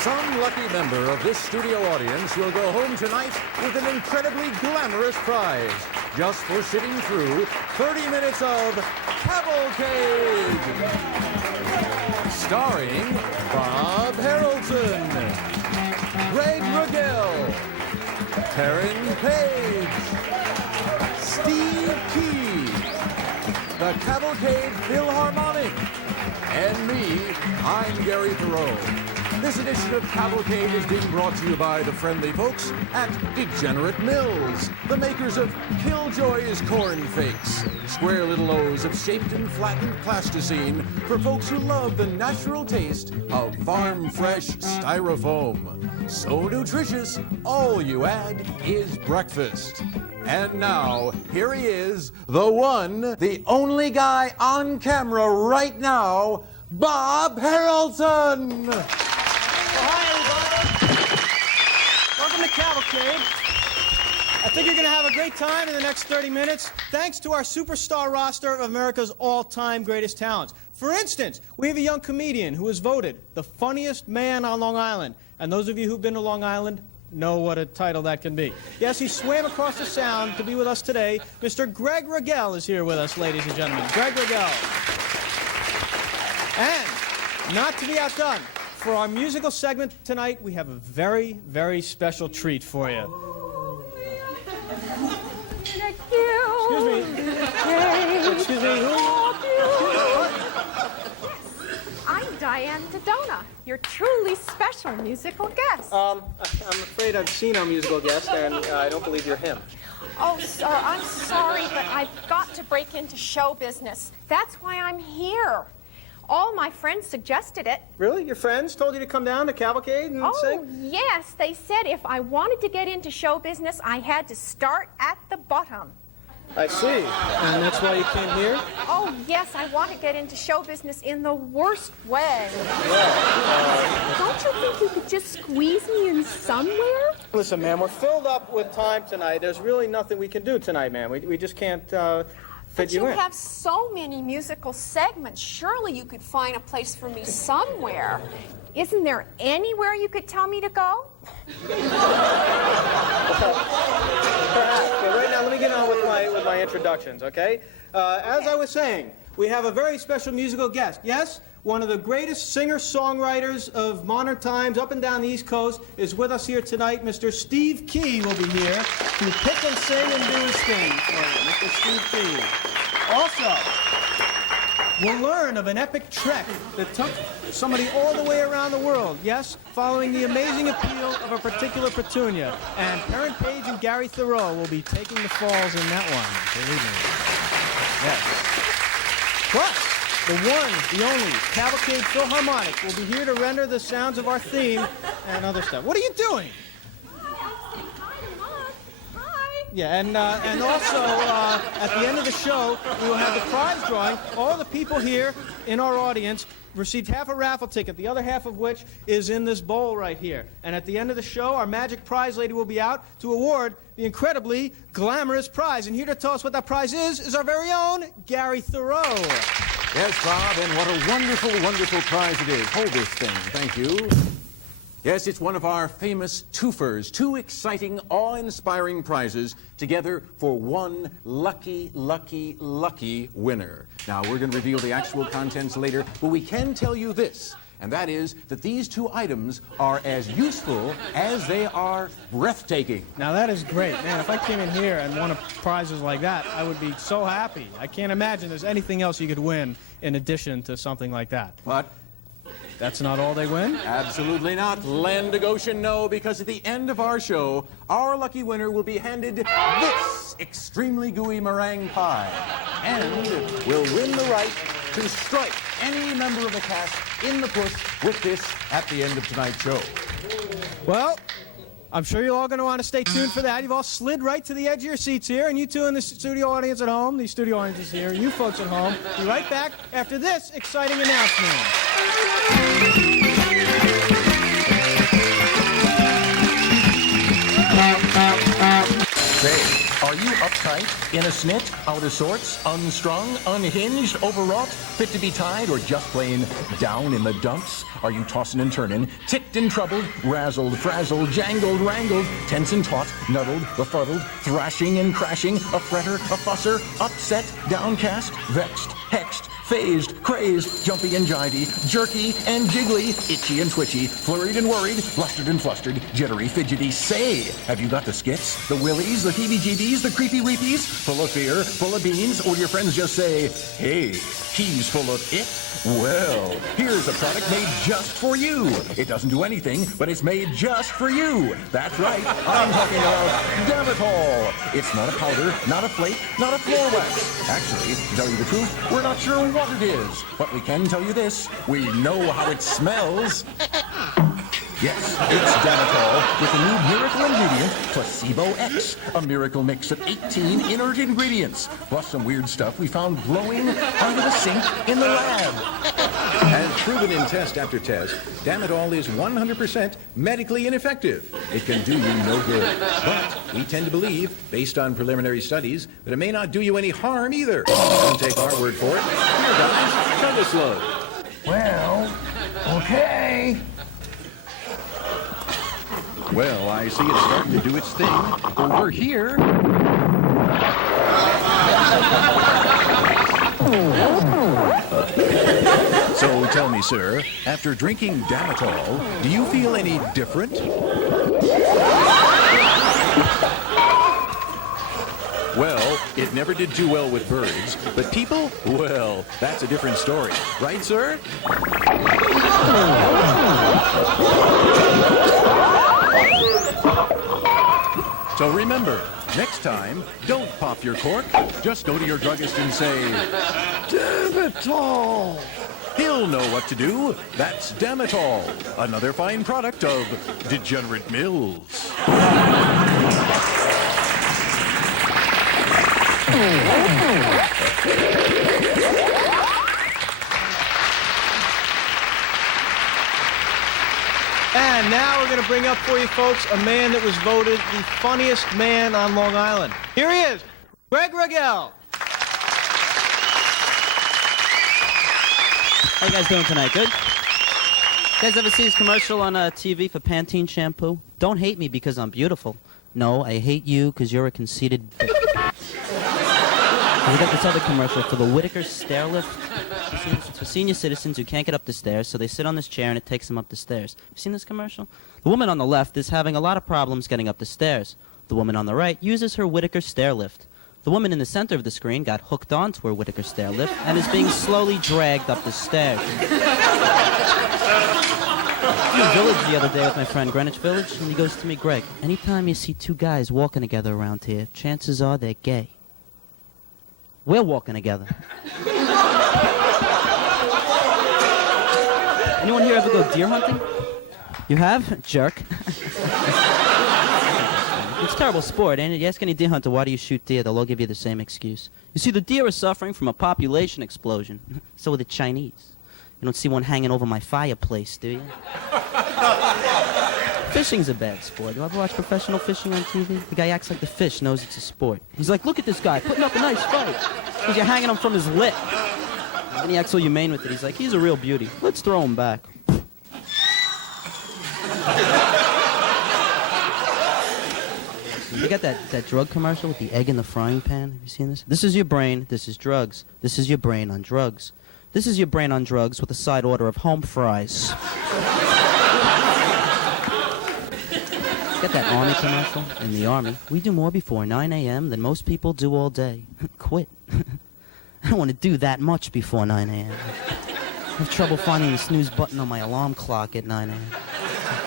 Some lucky member of this studio audience will go home tonight with an incredibly glamorous prize just for sitting through 30 minutes of Cavalcade. Starring Bob Haroldson, Greg Rogell, Perren Page, Steve Key, the Cavalcade Philharmonic, and me, I'm Gary Theroux. This edition of Cavalcade is being brought to you by the friendly folks at Degenerate Mills, the makers of Killjoy's Corn Fakes, square little O's of shaped and flattened plasticine for folks who love the natural taste of farm-fresh styrofoam. So nutritious, all you add is breakfast. And now, here he is, the one, the only guy on camera right now, Bob Haroldson! Well, hi, everybody. Welcome to Cavalcade. I think you're going to have a great time in the next 30 minutes, thanks to our superstar roster of America's all-time greatest talents. For instance, we have a young comedian who was voted the funniest man on Long Island. And those of you who've been to Long Island know what a title that can be. Yes, he swam across the Sound to be with us today. Mr. Greg Rogell is here with us, ladies and gentlemen. Greg Rogell. And, not to be outdone, for our musical segment tonight, we have a very, very special treat for you. Excuse me. Excuse me, who? I'm Diane Dodona, your truly special musical guest. I'm afraid I've seen our musical guest, and I don't believe you're him. Oh, sir, I'm sorry, but I've got to break into show business. That's why I'm here. All my friends suggested it. Really? Your friends told you to come down to Cavalcade and sing? Oh, yes. They said if I wanted to get into show business, I had to start at the bottom. I see. And that's why you came here? Oh, yes, I want to get into show business in the worst way. Don't you think you could just squeeze me in somewhere? Listen, ma'am, we're filled up with time tonight. There's really nothing we can do tonight, ma'am. We just can't fit you in. But you have so many musical segments. Surely you could find a place for me somewhere. Isn't there anywhere you could tell me to go? Perhaps. But right now, let me get on with my introductions, okay? As I was saying, we have a very special musical guest. Yes, one of the greatest singer-songwriters of modern times up and down the East Coast is with us here tonight. Mr. Steve Key will be here to pick and sing and do his thing for you. Mr. Steve Key. Also, we'll learn of an epic trek that took somebody all the way around the world, yes, following the amazing appeal of a particular petunia. And Perren Page and Gary Theroux will be taking the falls in that one, believe me. Yes. Plus, the one, the only, Cavalcade Philharmonic will be here to render the sounds of our theme and other stuff. What are you doing? Yeah, and also, at the end of the show, we will have the prize drawing. All the people here in our audience received half a raffle ticket, the other half of which is in this bowl right here. And at the end of the show, our magic prize lady will be out to award the incredibly glamorous prize. And here to tell us what that prize is our very own Gary Theroux. Yes, Bob, and what a wonderful, wonderful prize it is. Hold this thing, thank you. Yes, it's one of our famous twofers, two exciting, awe-inspiring prizes together for one lucky, lucky, lucky winner. Now, we're going to reveal the actual contents later, but we can tell you this, and that is that these two items are as useful as they are breathtaking. Now, that is great. Man, if I came in here and won prizes like that, I would be so happy. I can't imagine there's anything else you could win in addition to something like that. But that's not all they win? absolutely not. Land to Goshen, no, because at the end of our show, our lucky winner will be handed this extremely gooey meringue pie and will win the right to strike any member of the cast in the puss with this at the end of tonight's show. Well, I'm sure you're all going to want to stay tuned for that. You've all slid right to the edge of your seats here, and you two in the studio audience at home, the studio audiences here, you folks at home, be right back after this exciting announcement. Say, are you up Uptight, in a snit, out of sorts, unstrung, unhinged, overwrought, fit to be tied, or just plain down in the dumps? Are you tossing and turning, ticked and troubled, razzled, frazzled, jangled, wrangled, tense and taut, nuddled, befuddled, thrashing and crashing, a fretter, a fusser, upset, downcast, vexed, hexed, phased, crazed, jumpy and jivey, jerky and jiggly, itchy and twitchy, flurried and worried, blustered and flustered, jittery, fidgety? Say, have you got the skits, the willies, the heebie-jeebies, the creepy-weepies, full of fear, full of beans, or do your friends just say, hey, he's full of it? Well, here's a product made just for you. It doesn't do anything, but it's made just for you. That's right, I'm talking about Damitol. It's not a powder, not a flake, not a floor wax. Actually, to tell you the truth, we're not sure what it is, but we can tell you this. We know how it smells. Yes, it's Damitol with the new miracle ingredient, Placebo X, a miracle mix of 18 inert ingredients, plus some weird stuff we found glowing under the sink in the lab. As proven in test after test, Damitol is 100% medically ineffective. It can do you no good. But we tend to believe, based on preliminary studies, that it may not do you any harm either. Don't take our word for it. Here, guys, chug a slug. Well, okay. Well, I see it's starting to do its thing over here. So tell me, sir, after drinking Damitol, do you feel any different? Well, it never did too well with birds, but people? Well, that's a different story. Right, sir? So remember, next time, don't pop your cork. Just go to your druggist and say, Damitol. He'll know what to do. That's Damitol, another fine product of Degenerate Mills. And now we're going to bring up for you folks a man that was voted the funniest man on Long Island. Here he is, Greg Rogell. How you guys doing tonight? Good? You guys ever see this commercial on TV for Pantene shampoo? Don't hate me because I'm beautiful. No, I hate you because you're a conceited bitch. We got this other commercial for the Whitaker stair lift. You seen this? It's for senior citizens who can't get up the stairs, so they sit on this chair and it takes them up the stairs. You seen this commercial? The woman on the left is having a lot of problems getting up the stairs. The woman on the right uses her Whitaker stair lift. The woman in the center of the screen got hooked onto her Whitaker stair lift and is being slowly dragged up the stairs. I was in a village the other day with my friend, Greenwich Village, and he goes to me, Greg, anytime you see two guys walking together around here, chances are they're gay. We're walking together. Anyone here ever go deer hunting? You have? Jerk. It's a terrible sport, ain't it? You ask any deer hunter, why do you shoot deer? They'll all give you the same excuse. You see, the deer are suffering from a population explosion. So are the Chinese. You don't see one hanging over my fireplace, do you? Fishing's a bad sport. You ever watch professional fishing on TV? The guy acts like the fish knows it's a sport. He's like, look at this guy, putting up a nice fight. Because you're hanging him from his lip. And then he acts so humane with it. He's like, he's a real beauty. Let's throw him back. You got that drug commercial with the egg in the frying pan? Have you seen this? This is your brain. This is drugs. This is your brain on drugs. This is your brain on drugs with a side order of home fries. Got that Army commercial? In the Army, we do more before 9 a.m. than most people do all day. Quit. I don't want to do that much before 9 a.m. I have trouble finding the snooze button on my alarm clock at 9 a.m.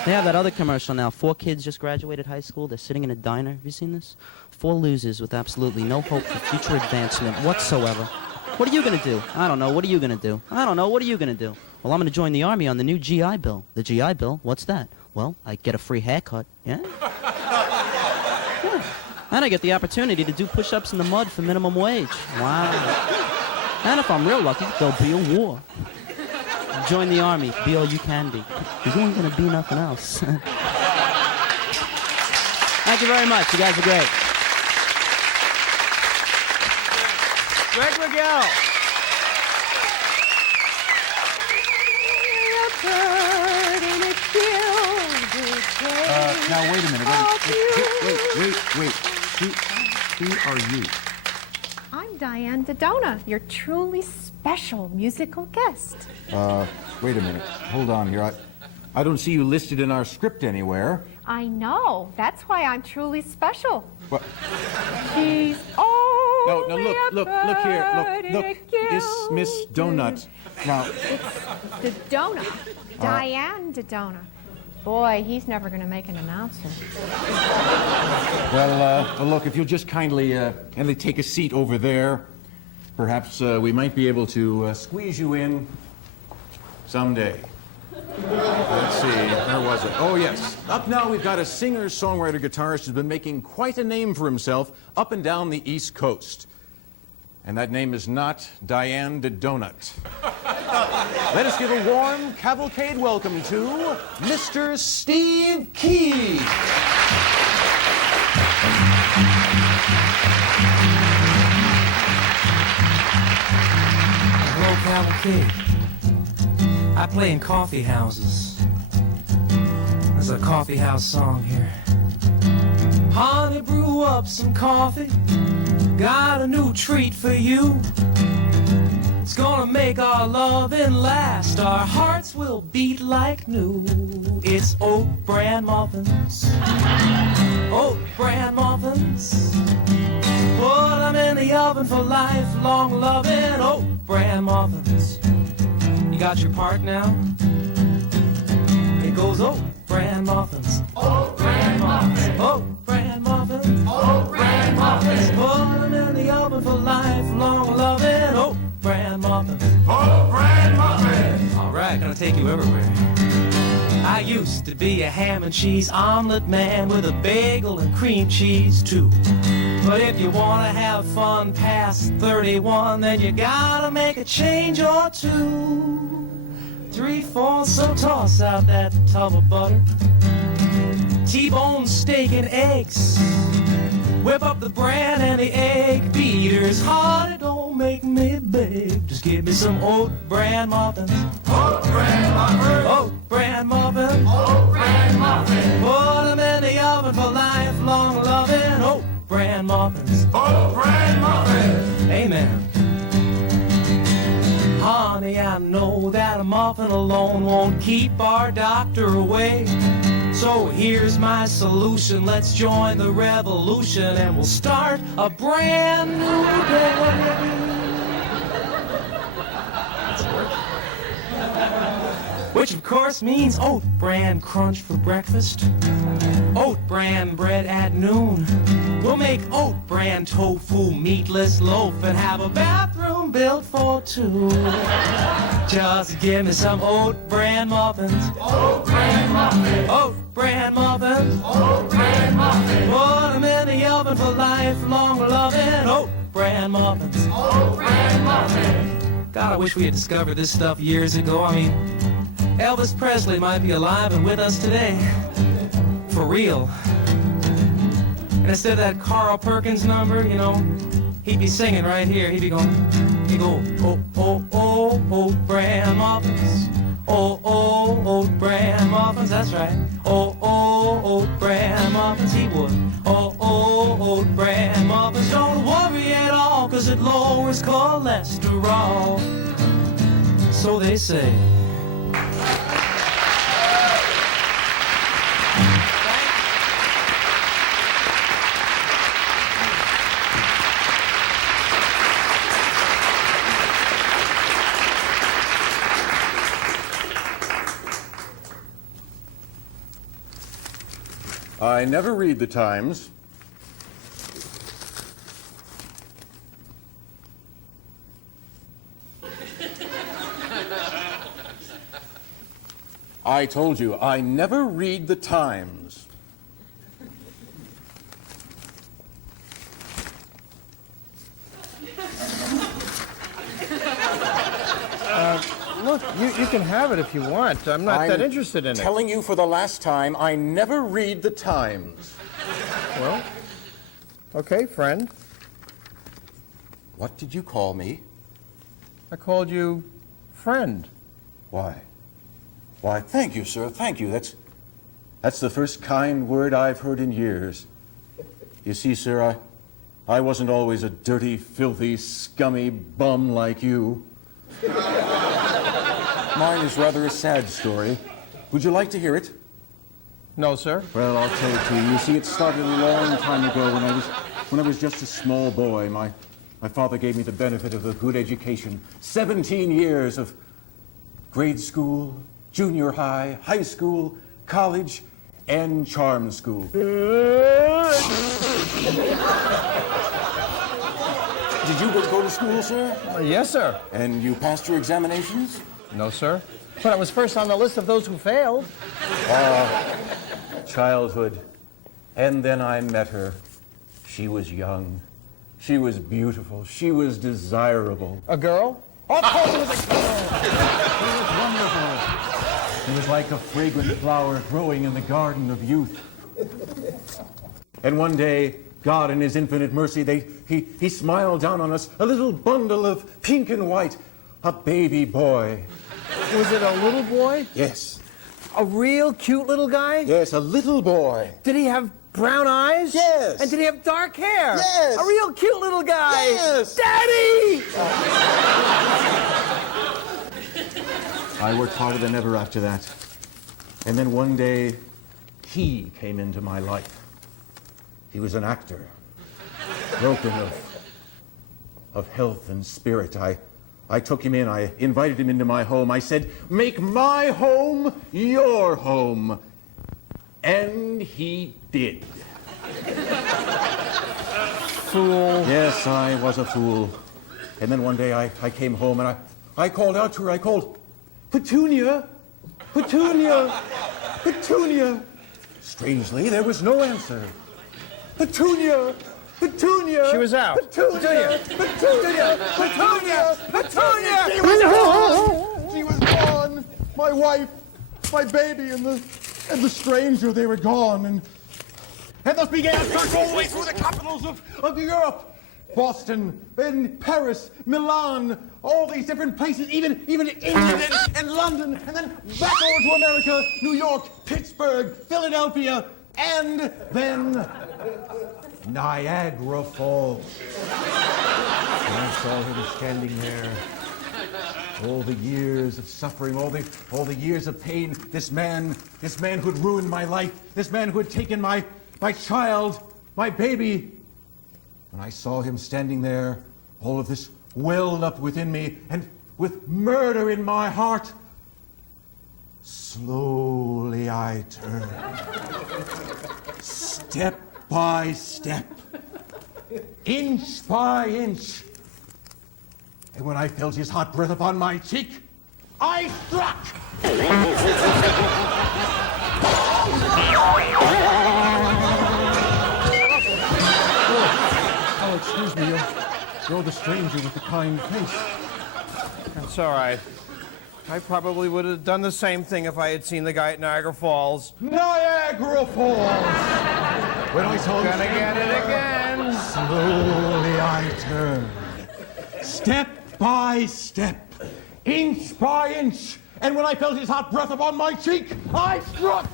They have that other commercial now. 4 kids just graduated high school. They're sitting in a diner. Have you seen this? 4 losers with absolutely no hope for future advancement whatsoever. What are you going to do? I don't know. What are you going to do? I don't know. What are you going to do? Well, I'm going to join the Army on the new GI Bill. The GI Bill? What's that? Well, I get a free haircut. Yeah? Yeah. And I get the opportunity to do push-ups in the mud for minimum wage. Wow. And if I'm real lucky, there'll be a war. Join the Army. Be all you can be. Because you ain't going to be nothing else. Thank you very much. You guys are great. Greg Rogell. Now, wait a minute. Wait. Who are you? I'm Diane Dodona, your truly special musical guest. Wait a minute. Hold on here. I don't see you listed in our script anywhere. I know. That's why I'm truly special. What? She's No, only look here. Look. It's Miss Donut. Now, It's Dodona. Diane Dodona. Boy, he's never going to make an announcer. well, look, if you'll just kindly take a seat over there, perhaps we might be able to squeeze you in someday. Let's see, where was it? Oh, yes. Up now, we've got a singer, songwriter, guitarist who's been making quite a name for himself up and down the East Coast. And that name is not Diane Donut. Let us give a warm cavalcade welcome to Mr. Steve Key. Hello, Cavalcade. I play in coffee houses. There's a coffee house song here. Honey, brew up some coffee. Got a new treat for you. It's gonna make our loving last. Our hearts will beat like new. It's oat bran muffins. Oat bran muffins. Put them in the oven for lifelong loving. Oat bran muffins. You got your part now? It goes oat bran muffins. Oat bran muffins. Oat bran muffins. Oat bran muffins. Put them in the oven for lifelong loving. Oat bran muffins. Oat bran muffins. All right, gonna take you everywhere. I used to be a ham and cheese omelet man with a bagel and cream cheese too. But if you wanna have fun past 31, then you gotta make a change or two. 3, 4, so toss out that tub of butter. T-bone steak and eggs. Whip up the bran and the egg beaters. Honey, don't make me beg. Just give me some oat bran muffins. Oat bran muffins. Oat bran muffins. Oat bran muffins. Put them in the oven for lifelong loving. Oat bran muffins. Oat bran muffins. Amen. Honey, I know that a muffin alone won't keep our doctor away. So here's my solution. Let's join the revolution and we'll start a brand new day. That's working. Which of course means oat bran crunch for breakfast. Oat bran bread at noon. We'll make oat bran tofu meatless loaf and have a bathroom built for two. Just give me some oat bran muffins. Oat bran muffins. Oat bran muffins. Oat bran muffins. Put them in the oven for lifelong loving. Oat bran muffins. Oat bran muffins. God, I wish we had discovered this stuff years ago. I mean, Elvis Presley might be alive and with us today. For real. And instead of that Carl Perkins number, you know, he'd be singing right here. He'd go, oh, oh, oh, oat bran muffins. Oh, oh, oat bran muffins, that's right. Oh, oh, oat bran muffins, he would. Oh, oh, oat bran muffins. Don't worry at all, 'cause it lowers cholesterol. So they say. I never read the Times. I told you, I never read the Times. Look, you can have it if you want. I'm not that interested in it. I'm telling you for the last time, I never read the Times. Well, okay, friend. What did you call me? I called you friend. Why? Why, thank you, sir, thank you. That's the first kind word I've heard in years. You see, sir, I wasn't always a dirty, filthy, scummy bum like you. Mine is rather a sad story. Would you like to hear it? No, sir. Well, I'll tell it to you. You see, it started a long time ago when I was just a small boy. My father gave me the benefit of a good education. 17 years of grade school, junior high, high school, college, and charm school. Did you go to school, sir? Yes, sir. And you passed your examinations? No, sir. But I was first on the list of those who failed. Childhood. And then I met her. She was young. She was beautiful. She was desirable. A girl? Of course it was a girl! She was wonderful. She was like a fragrant flower growing in the garden of youth. And one day, God in his infinite mercy, he smiled down on us, a little bundle of pink and white, a baby boy. Was it a little boy? Yes. A real cute little guy? Yes, a little boy. Did he have brown eyes? Yes. And did he have dark hair? Yes. A real cute little guy? Yes. Daddy! I worked harder than ever after that. And then one day, he came into my life. He was an actor, broken of health and spirit. I took him in. I invited him into my home. I said, make my home your home. And he did. Fool. Yes, I was a fool. And then one day I came home and I called out to her. I called, Petunia, Petunia, Petunia. Strangely, there was no answer. Petunia, Petunia. She was out. Petunia, Petunia, Petunia, Petunia. She was gone. She was gone. My wife, my baby, and the stranger, they were gone. And thus began a search all the way through the capitals of Europe. Boston, and Paris, Milan, all these different places, even England and London, and then back over to America, New York, Pittsburgh, Philadelphia, and then Niagara Falls. And I saw him standing there. All the years of suffering, all the years of pain. This man who had ruined my life. This man who had taken my child, my baby. When I saw him standing there, all of this welled up within me, and with murder in my heart, slowly I turned. Step by step, inch by inch. And when I felt his hot breath upon my cheek, I struck! Oh, excuse me, you're the stranger with the kind face. That's all right. I probably would have done the same thing if I had seen the guy at Niagara Falls. Niagara Falls! When I saw him Gonna get it again. slowly I turned. Step by step, inch by inch, and when I felt his hot breath upon my cheek, I struck!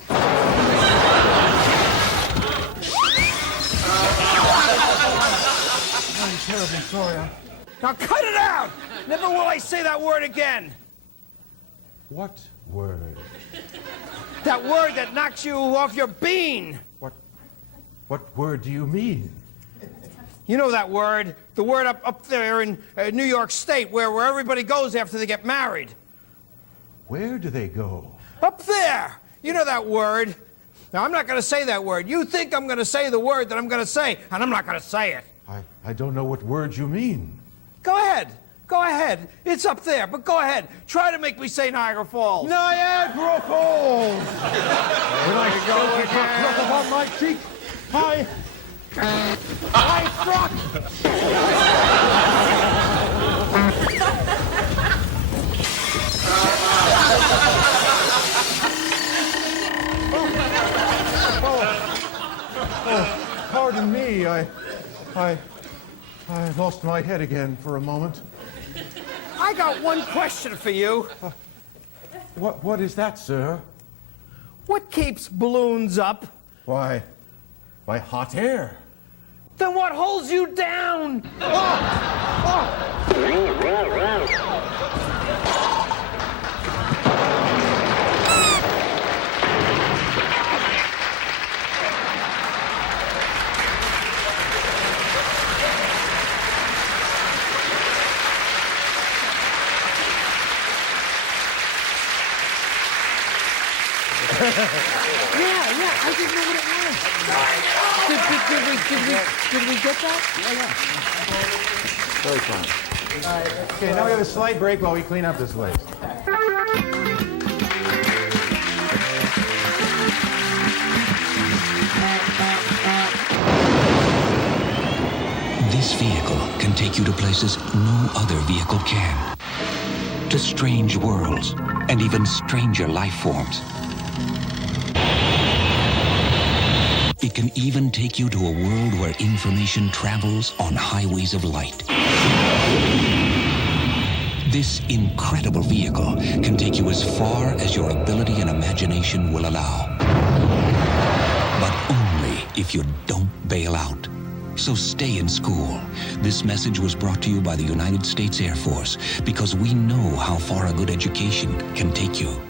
I'm terribly sorry. Now cut it out! Never will I say that word again. What word? That word that knocks you off your bean. What word do you mean? You know that word, the word up there in New York State where everybody goes after they get married. Where do they go? Up there! You know that word. Now, I'm not going to say that word. You think I'm going to say the word that I'm going to say, and I'm not going to say it. I don't know what word you mean. Go ahead. Go ahead. It's up there, but go ahead. Try to make me say Niagara Falls. Niagara Falls! When I felt his hot breath upon my cheek, I struck! Pardon me, I lost my head again for a moment. I got one question for you. What is that, sir? What keeps balloons up? Why, hot air. Then what holds you down? Yeah, I didn't know what it was. Did we get that? Very fun. Okay, now we have a slight break while we clean up this place. This vehicle can take you to places no other vehicle can. To strange worlds and even stranger life forms. It can even take you to a world where information travels on highways of light. This incredible vehicle can take you as far as your ability and imagination will allow. But only if you don't bail out. So stay in school. This message was brought to you by the United States Air Force because we know how far a good education can take you.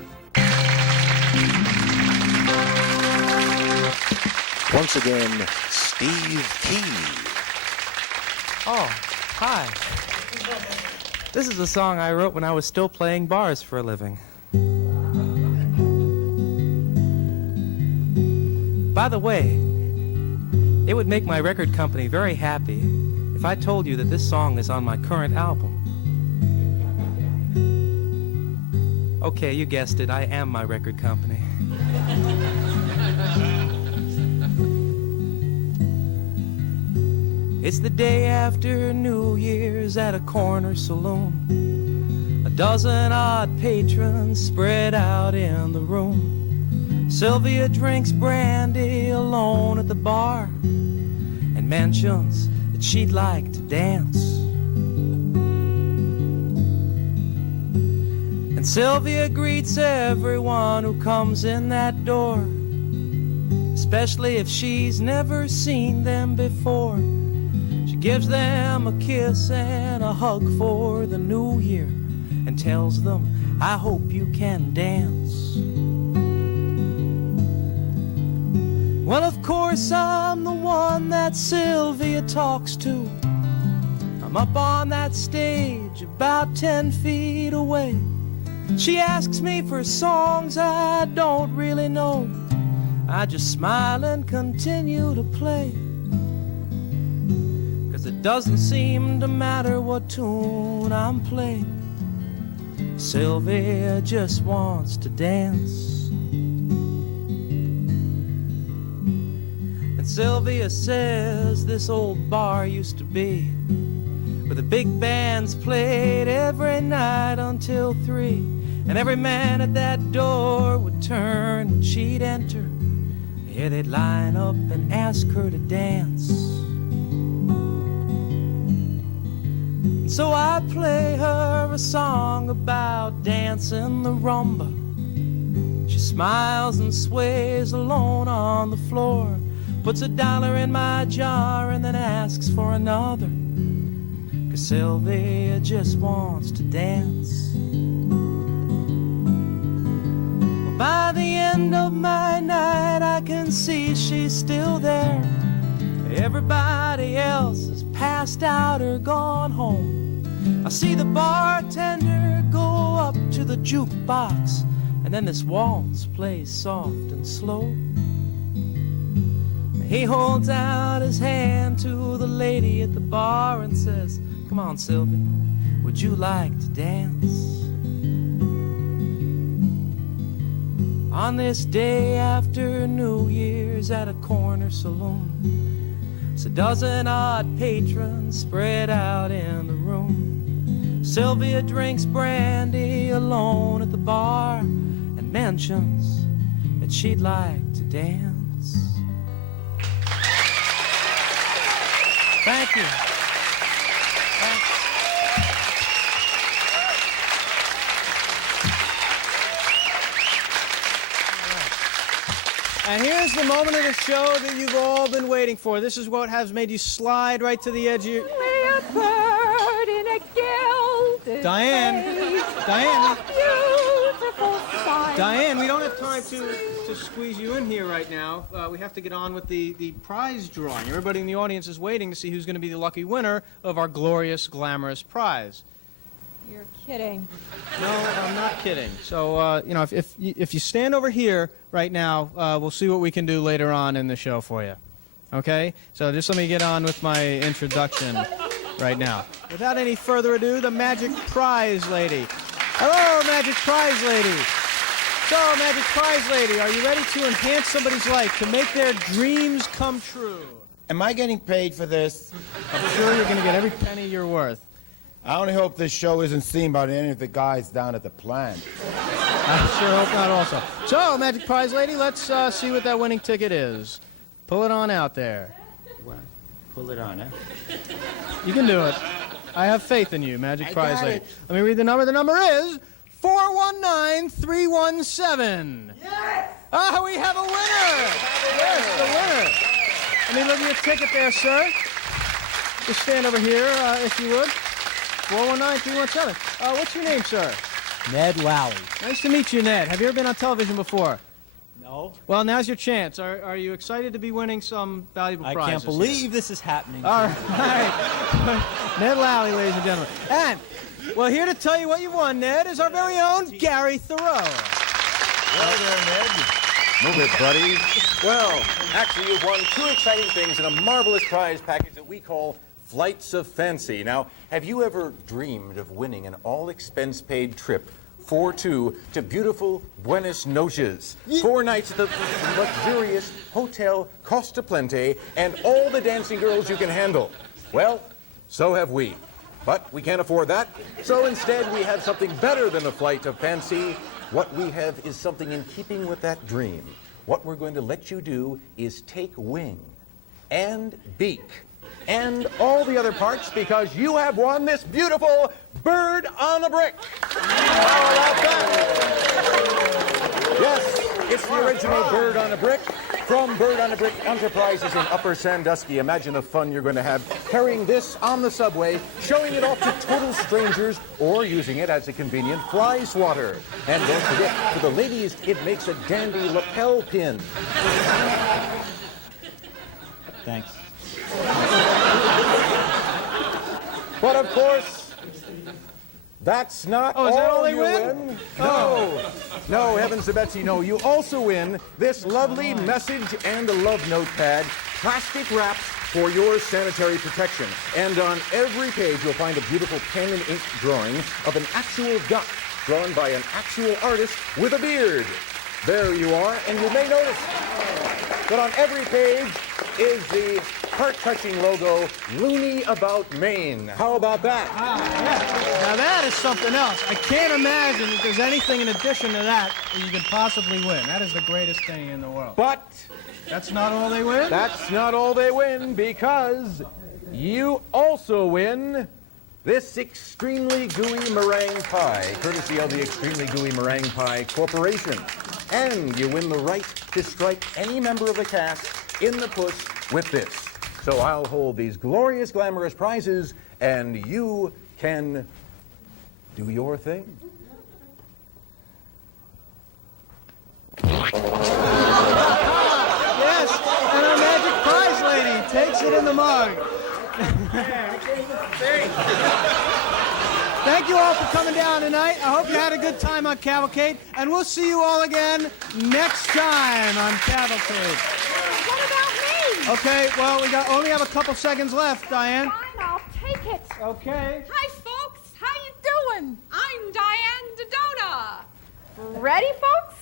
Once again, Steve Key. Oh, hi. This is a song I wrote when I was still playing bars for a living. By the way, it would make my record company very happy if I told you that this song is on my current album. Okay, you guessed it, I am my record company. It's the day after New Year's at a corner saloon. A dozen odd patrons spread out in the room. Sylvia drinks brandy alone at the bar and mentions that she'd like to dance. And Sylvia greets everyone who comes in that door, especially if she's never seen them before. She gives them a kiss and a hug for the new year and tells them, I hope you can dance. Well, of course, I'm the one that Sylvia talks to. I'm up on that stage about 10 feet away. She asks me for songs I don't really know. I just smile and continue to play. 'Cause it doesn't seem to matter what tune I'm playing. Sylvia just wants to dance. And Sylvia says this old bar used to be where the big bands played every night until 3. And every man at that door would turn and she'd enter. Yeah, they'd line up and ask her to dance. And so I play her a song about dancing the rumba. She smiles and sways alone on the floor, puts $1 in my jar and then asks for another. 'Cause Sylvia just wants to dance. By the end of my night, I can see she's still there. Everybody else has passed out or gone home. I see the bartender go up to the jukebox, and then this waltz plays soft and slow. He holds out his hand to the lady at the bar and says, come on, Sylvie, would you like to dance? On this day after New Year's at a corner saloon, it's a dozen odd patrons spread out in the room. Sylvia drinks brandy alone at the bar and mentions that she'd like to dance. Thank you. And here's the moment of the show that you've all been waiting for. This is what has made you slide right to the edge of your... A bird in a gilded Diane, cage. Diane, Beautiful sight. Diane, we don't have time to squeeze you in here right now. We have to get on with the prize drawing. Everybody in the audience is waiting to see who's going to be the lucky winner of our glorious, glamorous prize. You're kidding. No, I'm not kidding. So, you know, if you stand over here right now, we'll see what we can do later on in the show for you. Okay? So just let me get on with my introduction right now. Without any further ado, the Magic Prize Lady. Hello, Magic Prize Lady. So, Magic Prize Lady, are you ready to enhance somebody's life, to make their dreams come true? Am I getting paid for this? I'm sure you're going to get every penny you're worth. I only hope this show isn't seen by any of the guys down at the plant. I sure hope not also. So, Magic Prize Lady, let's see what that winning ticket is. Pull it on out there. What? Pull it on, huh? You can do it. I have faith in you, Magic Prize got Lady. it. Let me read the number. The number is 419317. Yes! Ah, we have a winner! Yes, the winner. Let me look at your ticket there, sir. Just stand over here, if you would. 419317. What's your name, sir? Ned Lally. Nice to meet you, Ned. Have you ever been on television before? No. Well, now's your chance. Are you excited to be winning some valuable prizes? I can't believe this is happening. All right. Ned Lally, ladies and gentlemen. And, well, here to tell you what you won, Ned, is our very own Gary Theroux. Well there, Ned. Move it, buddy. Well, actually, you've won 2 exciting things in a marvelous prize package that we call Flights of Fancy. Now, have you ever dreamed of winning an all-expense-paid trip for 2 to beautiful Buenos Noches? 4 nights at the luxurious Hotel Costa Plente and all the dancing girls you can handle. Well, so have we. But we can't afford that, so instead we have something better than a flight of fancy. What we have is something in keeping with that dream. What we're going to let you do is take wing and beak and all the other parts, because you have won this beautiful bird on a brick. How about that? Yes, it's the original bird on a brick from Bird on a Brick Enterprises in Upper Sandusky. Imagine the fun you're going to have carrying this on the subway, showing it off to total strangers, or using it as a convenient fly swatter. And don't forget, for the ladies, it makes a dandy lapel pin. Thanks. But of course, that's not Oh, is that all they you win? No. No, heavens to Betsy, no. You also win this lovely message and a love notepad, plastic wrapped for your sanitary protection. And on every page, you'll find a beautiful pen and ink drawing of an actual duck drawn by an actual artist with a beard. There you are, and you may notice that on every page is the heart-touching logo, Looney About Maine. How about that? Yeah. Now that is something else. I can't imagine that there's anything in addition to that you could possibly win. That is the greatest thing in the world. But that's not all they win? That's not all they win, because you also win this extremely gooey meringue pie, courtesy of the Extremely Gooey Meringue Pie Corporation. And you win the right to strike any member of the cast in the puss with this. So I'll hold these glorious, glamorous prizes, and you can do your thing. Yes, and our Magic Prize Lady takes it in the mug. Thank you all for coming down tonight. I hope you had a good time on Cavalcade, and we'll see you all again next time on Cavalcade. What about me? Okay, well, we only have a couple seconds left, Diane. Fine, I'll take it. Okay. Hi, folks. How you doing? I'm Diane Dodona. Ready, folks?